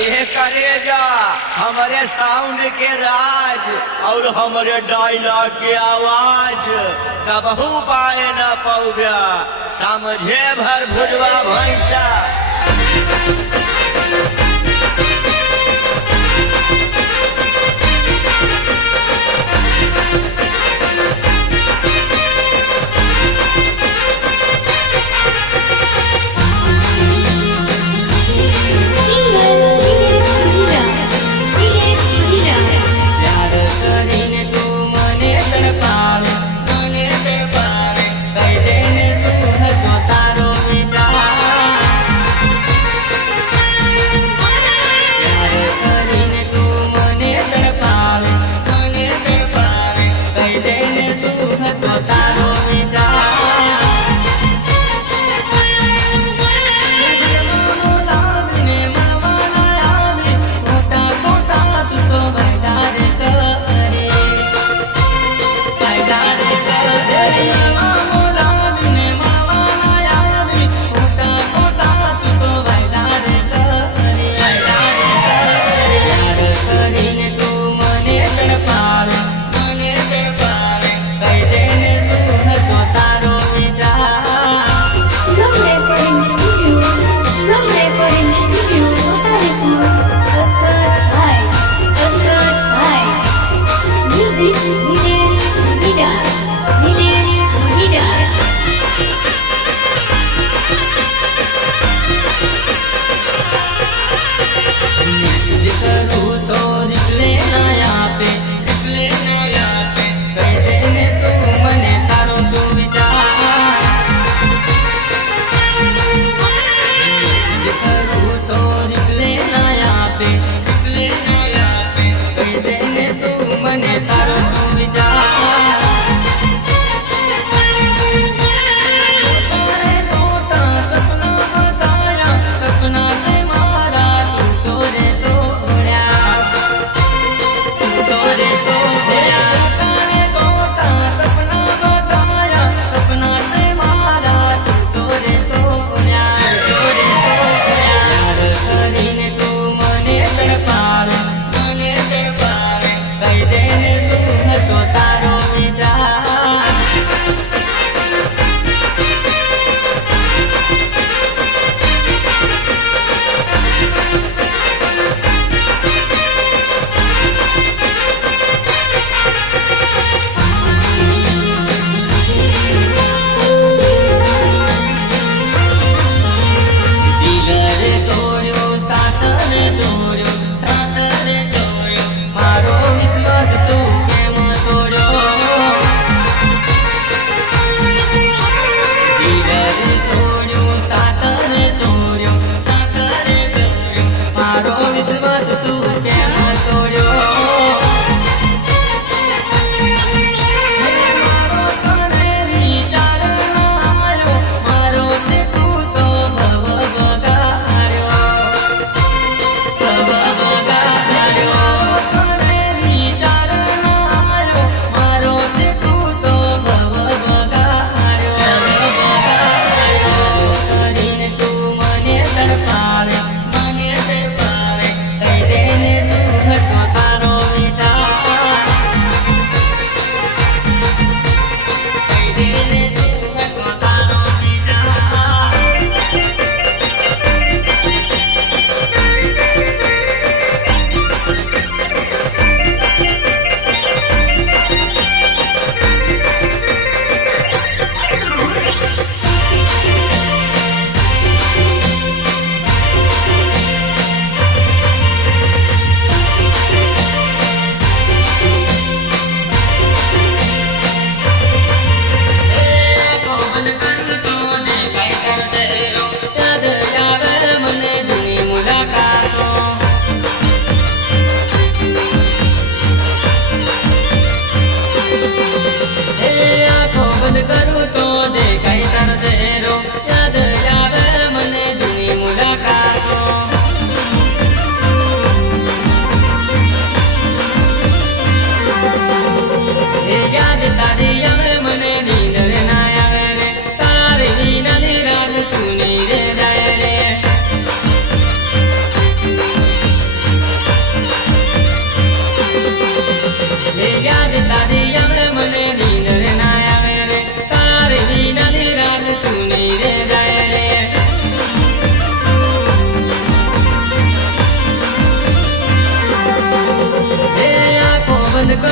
ये करे हमारे साउंड के राज और हमारे डायलॉग के आवाज़। कबहू पाए न पौब्या समझे भर भुजवा भैंसा।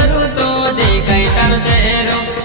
કરું તો દેખાય તારો ચહેરો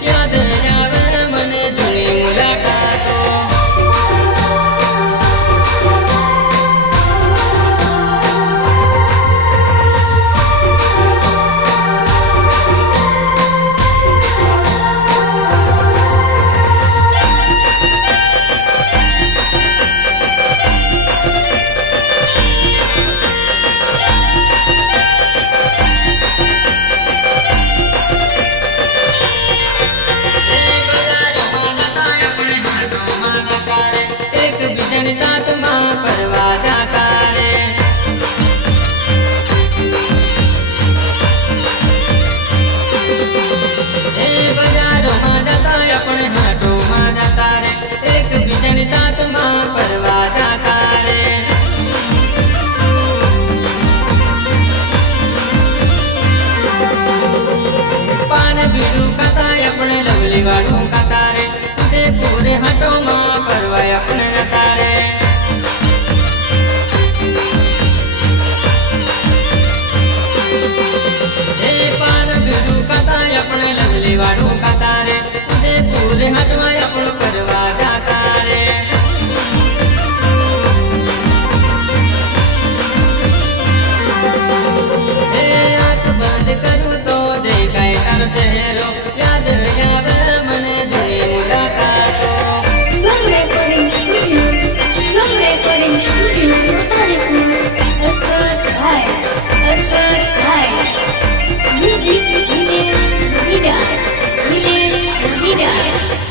Yeah.